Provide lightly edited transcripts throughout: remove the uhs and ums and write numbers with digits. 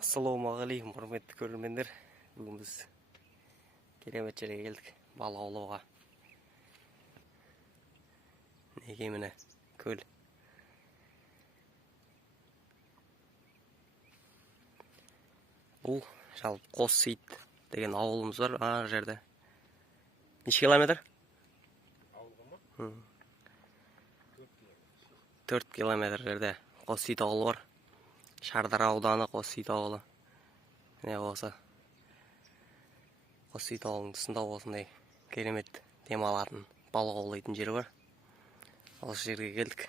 Ассалаумағалейкум, құрметті көрермендер. Бүгін біз керемет жерге келдік, балық аулауға. Неге міне көл. Бұл жалпы Сиыр деген ауылымыз бар, ар жерде. Неше километр? Ауылға ма? 4 километр жерде Сиыр ауылы бар. Шардар ауданы Сиыр ауылы. Не болса Сиыр ауылының тұсында осындай керемет демалатын, балық аулайтын жері бар. Осы жерге келдік.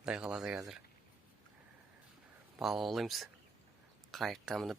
Құдай қаласа қазір балық аулаймыз. Қайыққа мініп.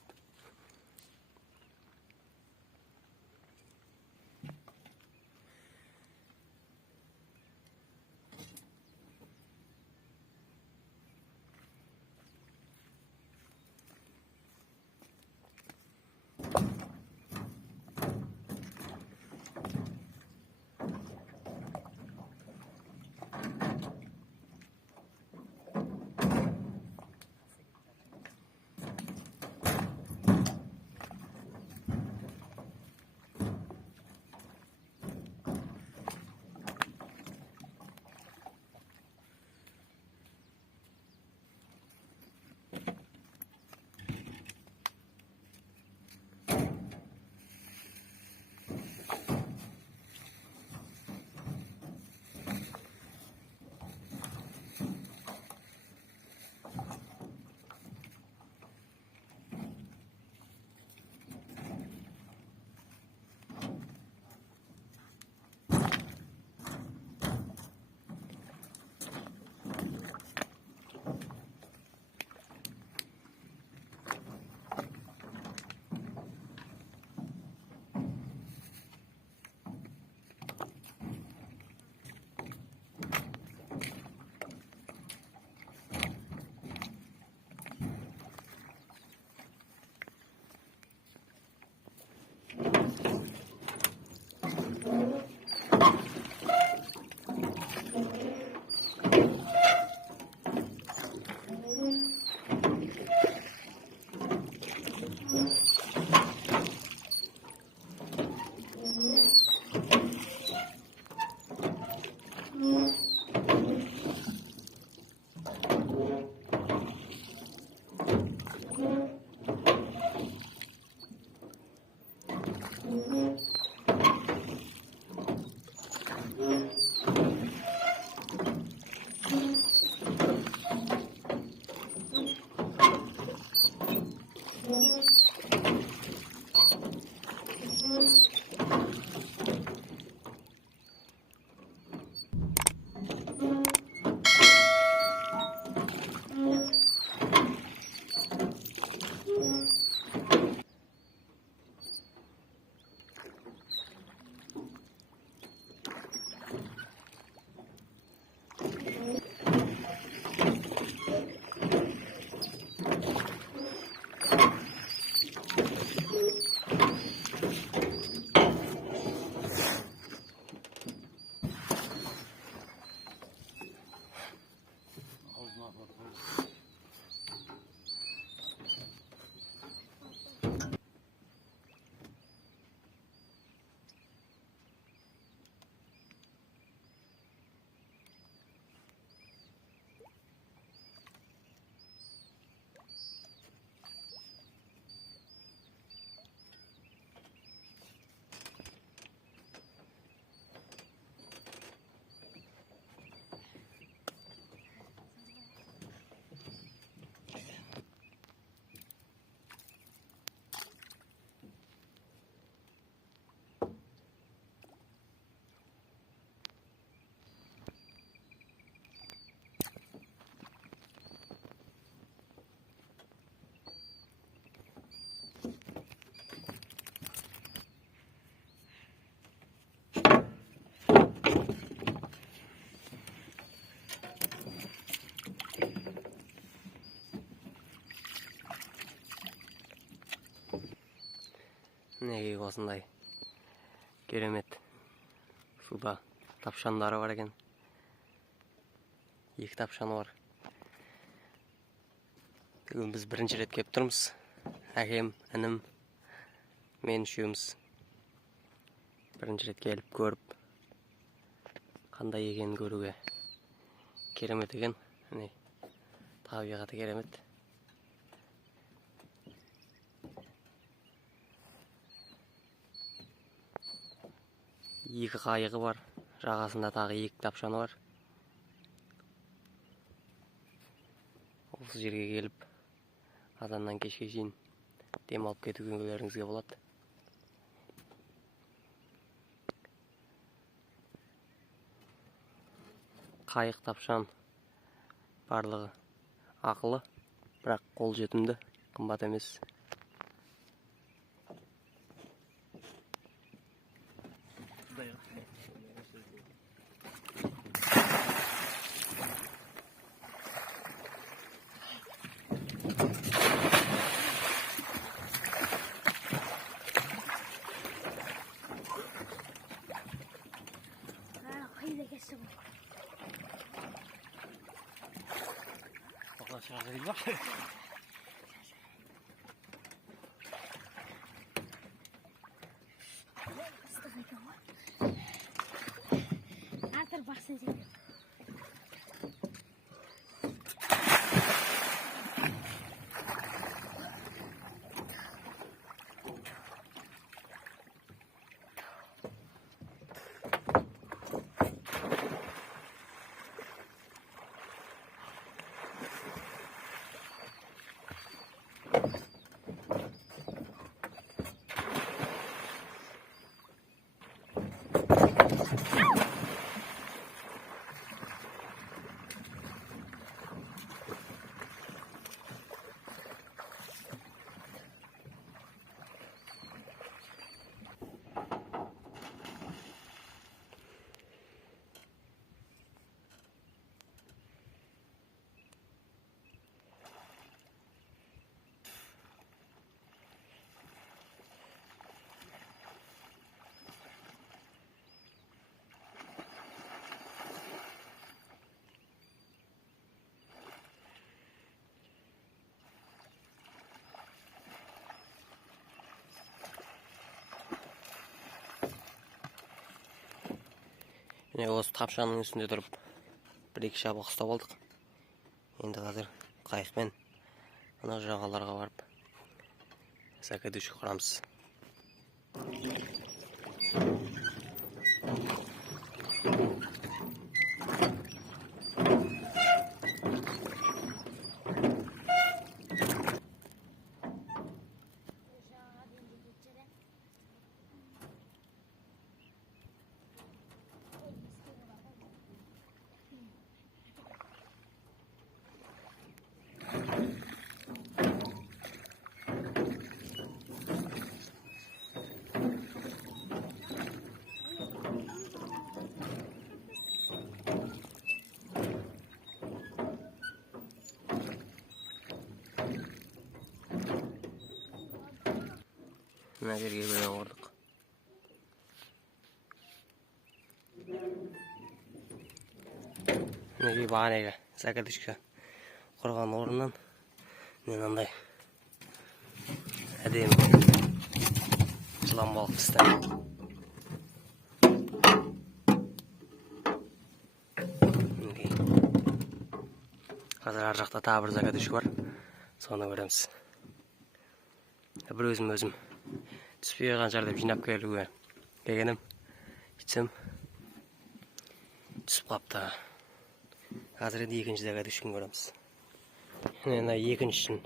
Неге осындай керемет суда тапшандары бар екен. 2 тапшаны бар. Бүгін біз бірінші рет келіп тұрмыз. Әкем, інім, мен үшеуміз. Бірінші рет келіп көріп, қандай екенін көруге. Керемет екен. Табиғаты керемет. Екі қайығы бар. Жағасында тағы екі тапшаны бар. Осы жерге келіп, азаннан кешке шейін демалып кетуіңізге болады. Қайық, тапшан барлығы ақылы, бірақ қол жетімді, қымбат емес. Осы тапшаның үстінде тұрып, бір-екі шабық ұстап алдық. Енді қазір қайықпен ана жағаларға барып, сәкедуші құрамыз. Мына жерге біреу ордық. Мінекей бағанегі сәкедуші құрған орыннан мынандай әдемі жылан балық түсті. Қазір ар жақта тағы бір сәкедуші бар. Соны көреміз. Бір өзім түспей қаншар деп жинап келуге келгенім, жетсем түсіп қапты. Қазір енді екінші сәкедушіні көреміз. Енді екіншісін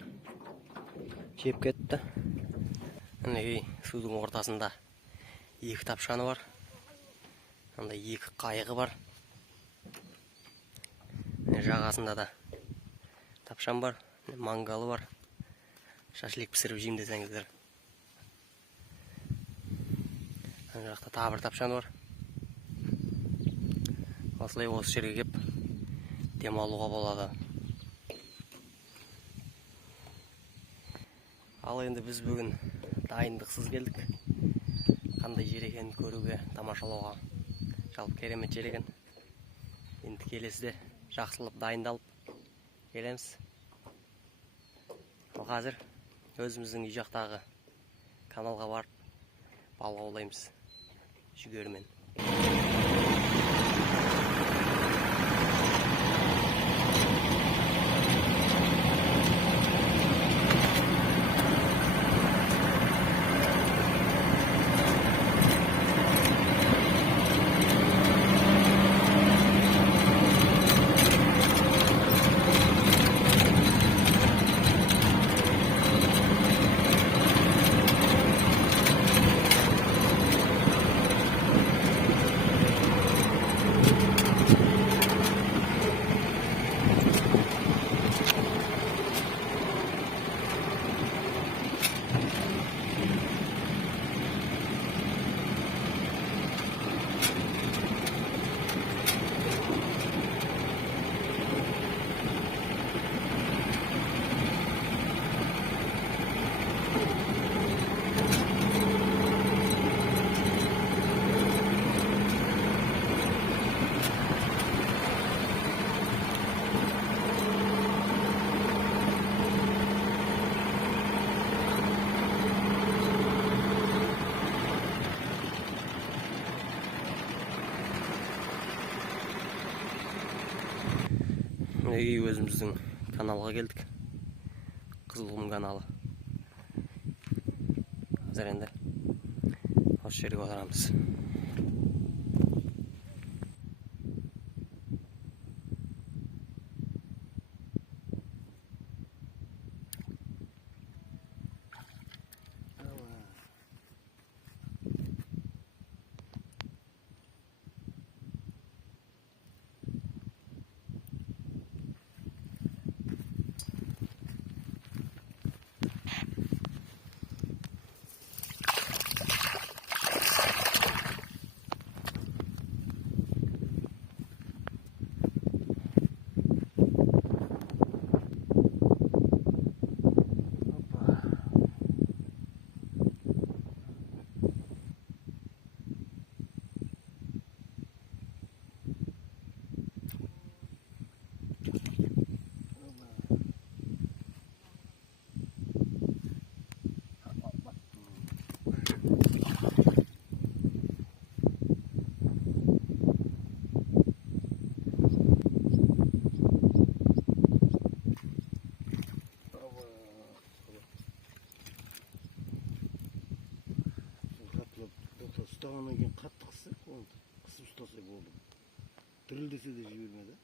жеп кетті. Мінекей судың ортасында екі тапшаны бар. Андай екі қайығы бар. Жағасында да тапшан бар, мангалы бар. Шашлик пісіріп жеймін десеңіздер. Ана жақта тағы бір тапшан бар. Осылай осы жерге кеп демалуға болады. Ал енді біз бүгін дайындықсыз келдік. Қандай жер екенін көруге, тамашалауға. Жалпы керемет жер екен. Енді келесіде жақсылап дайындалып келеміз. Қазір өзіміздің үй жақтағы каналға барып балық аулаймыз жүгерімен. Өзіміздің каналға келдік. Қызылғым каналы. Қазір енді осы жерге отырамыз. Ұстағаннан кейін қатты қысып ұстаса болды. Дірілдесе де жібермеді.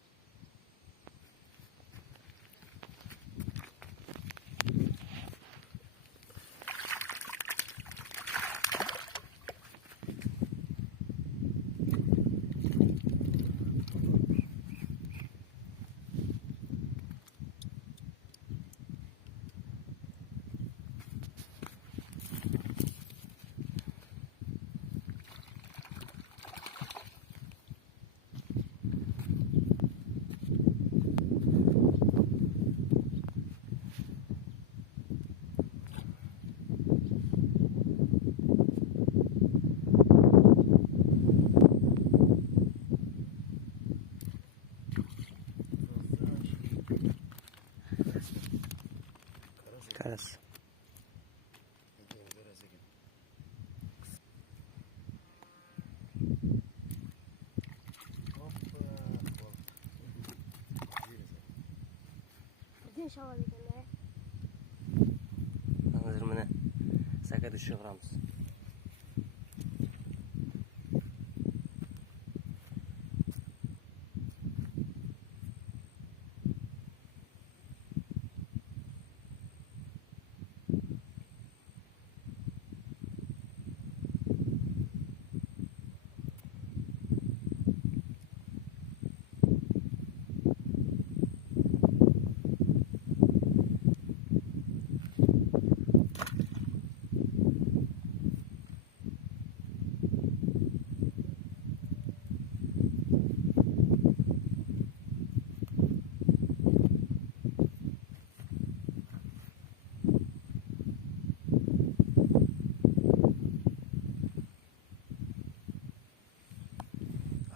Karası. Hazır mı ne? Saka düşürürüz.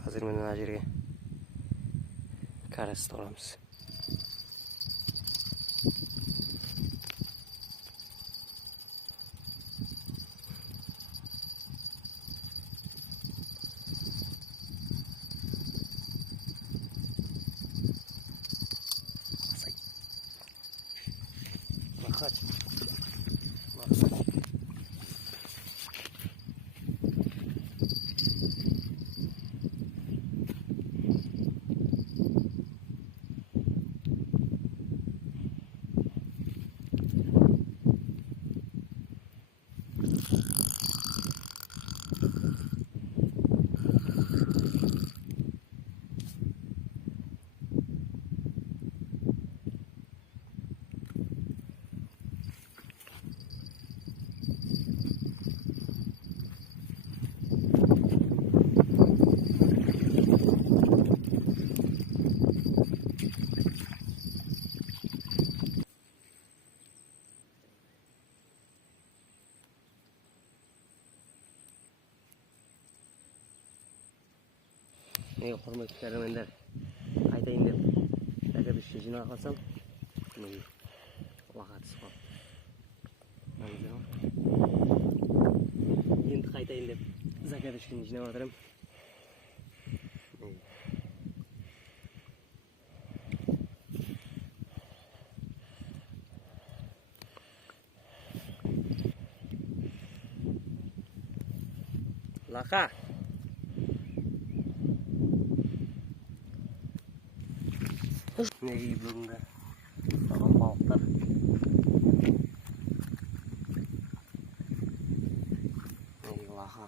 Hazır mı ne acırı? Karası doğramız. лақач. Лақач. Құрметті көрермендер, қайтайын деп зәкәбішке жинап қалсам, лақа түсіп қалды. Енді қайтайын деп зәкәбішкені жинап жатырмын. Лақа! Неге бүгінгі саған балықтар. Неге лақа.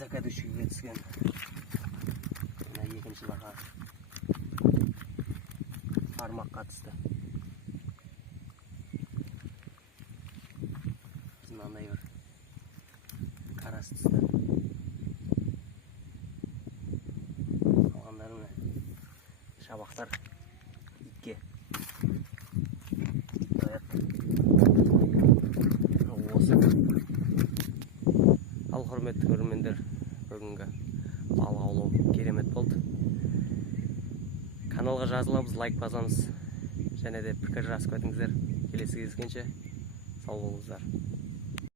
Зәкәдүшіге түскен. Мына екінші лақа. Армаққа түсті. Мынандай бір қарас түсті. Шабақтар итке. Осы. Ал құрметті көрермендер, бүгінгі балық аулау керемет болды. Каналға жазыламыз, лайк басамыз. Және де пікір жазып өтіңіздер. Келесі кездескенше сау болыңыздар.